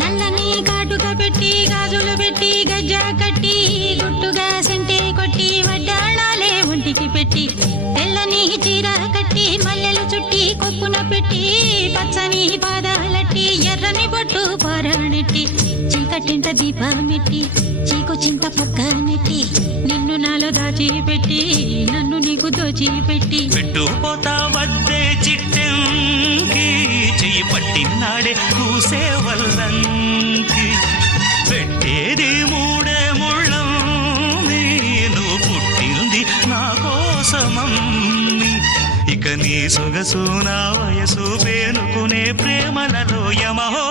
నల్లని కాటుక పెట్టి గాజులు పెట్టి గజ్జ కట్టి గుట్టుగా సెంటే కొట్టి వడ్డాణాలే ఒంటికి పెట్టి తెల్లని చీర కట్టి మల్లెలు చుట్టి కొప్పున పెట్టి పచ్చని పాదాలట్టి ఎర్రని బొట్టు పారాణెట్టి చీకటింట దీపమెట్టి చీకు చింత పక్క నెట్టి నిన్ను నాలో దాచిపెట్టి నన్ను నీకు దోచిపెట్టి పెట్టుపోతా వద్దే చిట్టంకి చెయ్యి పట్టినాడే కూసే వల్లంకి పెట్టేది మూడే ముళ్ళం నువ్వు పుట్టింది నా కోసమమ్మి ఇక నీ సొగసు నా వయసు పేనుకునే ప్రేమలలో యమహో